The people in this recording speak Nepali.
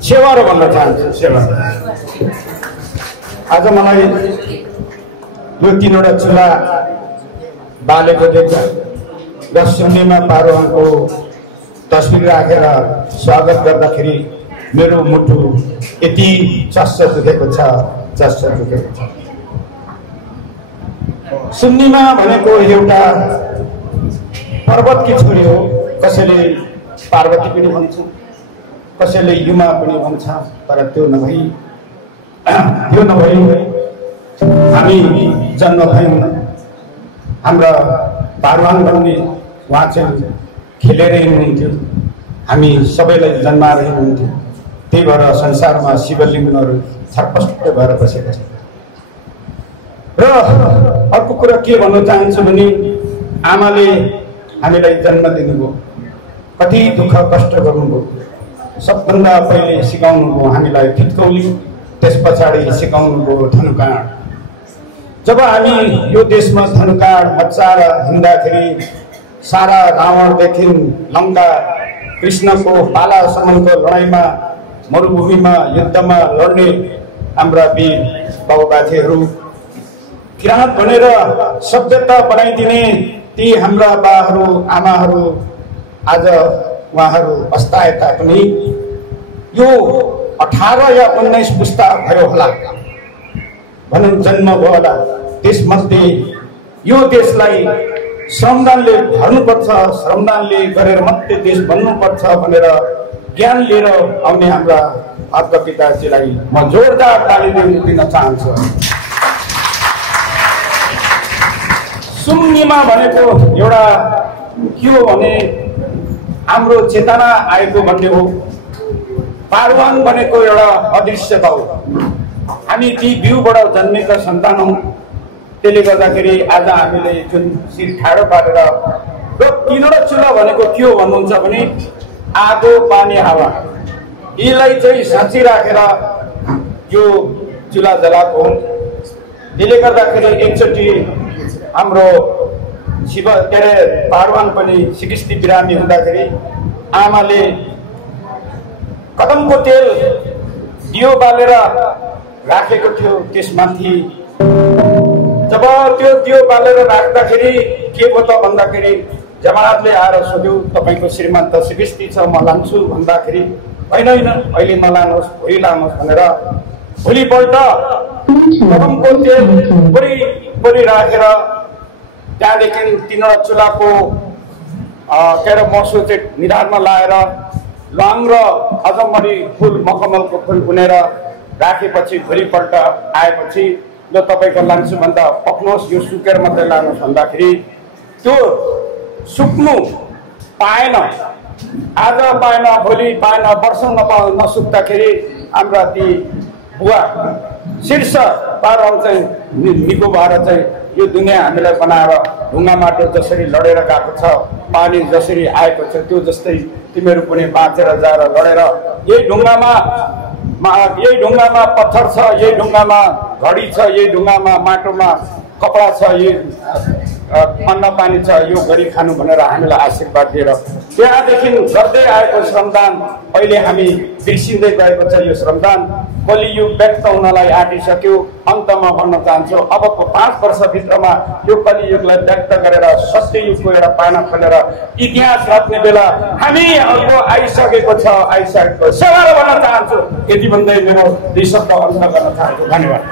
सेवा र भन्न चाहन्छु सेवा। आज मलाई यो 3वटा चुला बालेको देख्दा र सुन्नेमा पारुवाङको तस्बिर राखेर स्वागत गर्दाखेरि मेरो मुटु यति चस्स दुखेको छ, चस्स दुखेको छ। सुन्नीमा भनेको एउटा पर्वतकी छोरी हो। कसैले पार्वती पनि भन्छ, कसैले युमा पनि भन्छ, तर त्यो नभई हामी जन्म भयौँ। हाम्रा पारुवाङ भन्ने उहाँ चाहिँ खेलेर हिँड्नुहुन्थ्यो, हामी सबैलाई जन्माएर हिँड्नुहुन्थ्यो। त्यही भएर संसारमा शिवलिङ्गहरू छटपष्ट भएर बसेका छन्। र अर्को कुरा के भन्न चाहन्छु भने आमाले हामीलाई जन्म दिनुभयो, कति दुःख कष्ट गर्नुभयो। सबभन्दा पहिले सिकाउनुभयो हामीलाई फिटकौली, त्यस पछाडि सिकाउनुभयो धनुकाँड। जब हामी यो देशमा धनुकाँड मचाएर हिँड्दाखेरि सारा रावणदेखि लङ्का, कृष्णको बालासम्मको लडाइँमा, मरुभूमिमा युद्धमा लड्ने हाम्रा वीर बाबुबाजेहरू, किराँत भनेर सभ्यता बनाइदिने ती हाम्रा बाहरू आमाहरू आज उहाँहरू अस्ताए तापनि यो 18 या 19 पुस्ता भयो होला भनौँ, जन्म भयो होला। त्यसमध्ये यो देशलाई श्रमदानले भर्नुपर्छ, श्रमदानले गरेर मात्रै देश बन्नुपर्छ भनेर ज्ञान लिएर आउने हाम्रा आद्य पिताजीलाई म जोरदार ताली दिन चाहन्छु। सुन्नीमा भनेको एउटा के हो भने हाम्रो चेतना आएको भन्ने हो। पारुवाङ भनेको एउटा अदृश्यता हो। हामी ती बिउबाट जन्मेका सन्तान हौँ। त्यसले गर्दाखेरि आज हामीले जुन शिर ठाडो पारेर र 3वटा चुला भनेको के हो भन्नुहुन्छ भने आगो, पानी, हावा, यीलाई चाहिँ साँची राखेर यो चुला जलाएको हो। त्यसले गर्दाखेरि एकचोटि हाम्रो शिव के अरे पारुवाङ पनि सिकिस्ती बिरामी हुँदाखेरि आमाले कदमको तेल दियो बालेर राखेको थियो। त्यसमाथि जब त्यो दियो बालेर राख्दाखेरि के भयो त भन्दाखेरि जमातले आएर सोध्यो तपाईँको श्रीमान त सिकिस्ती छ, म लान्छु भन्दाखेरि होइन होइन अहिले नलानुहोस्, भोलि लानुहोस् भनेर भोलिपल्ट कदमको तेल बढी राखेर त्यहाँदेखि 3वटा चुलाको के अरे मसो चाहिँ निधारमा लाएर ल्वाङ र अजमरी फुल, मखमलको फुल बुनेर राखेपछि भोलिपल्ट आएपछि ल तपाईँको लान्छु भन्दा पक्नुहोस्, यो सुकेर मात्रै लानुहोस् भन्दाखेरि त्यो सुक्नु पाएन। आज पाएन, भोलि पाएन, वर्षौँ नसुक्दाखेरि हाम्रा ती बुवा शीर्ष पारुवाङ चाहिँ निको भएर चाहिँ यो दुनियाँ हामीलाई बनाएर ढुङ्गा माटो जसरी लडेर गएको छ, पानी जसरी आएको छ, त्यो जस्तै तिमीहरू पनि बाँचेर जाएर लडेर यही ढुङ्गामा पत्थर छ, यही ढुङ्गामा घडी छ, यही ढुङ्गामा माटोमा कपडा छ, यही अन्न पानी छ, यो गरी खानु भनेर हामीलाई आशीर्वाद दिएर त्यहाँदेखि गर्दै आएको श्रमदान अहिले हामी बिर्सिँदै गएको छ। यो श्रमदान कलियुग व्यक्त हुनलाई आँटिसक्यो। अन्तमा भन्न चाहन्छु अबको 5 वर्षभित्रमा यो कलियुगलाई व्यक्त गरेर सत्ययुगको एउटा पाना खोलेर इतिहास रच्ने बेला हामीहरूको आइसकेको छ, आइसकेको सेवा भन्न चाहन्छु। यति भन्दै मेरो 2 शब्द अन्त गर्न चाहन्छु। धन्यवाद।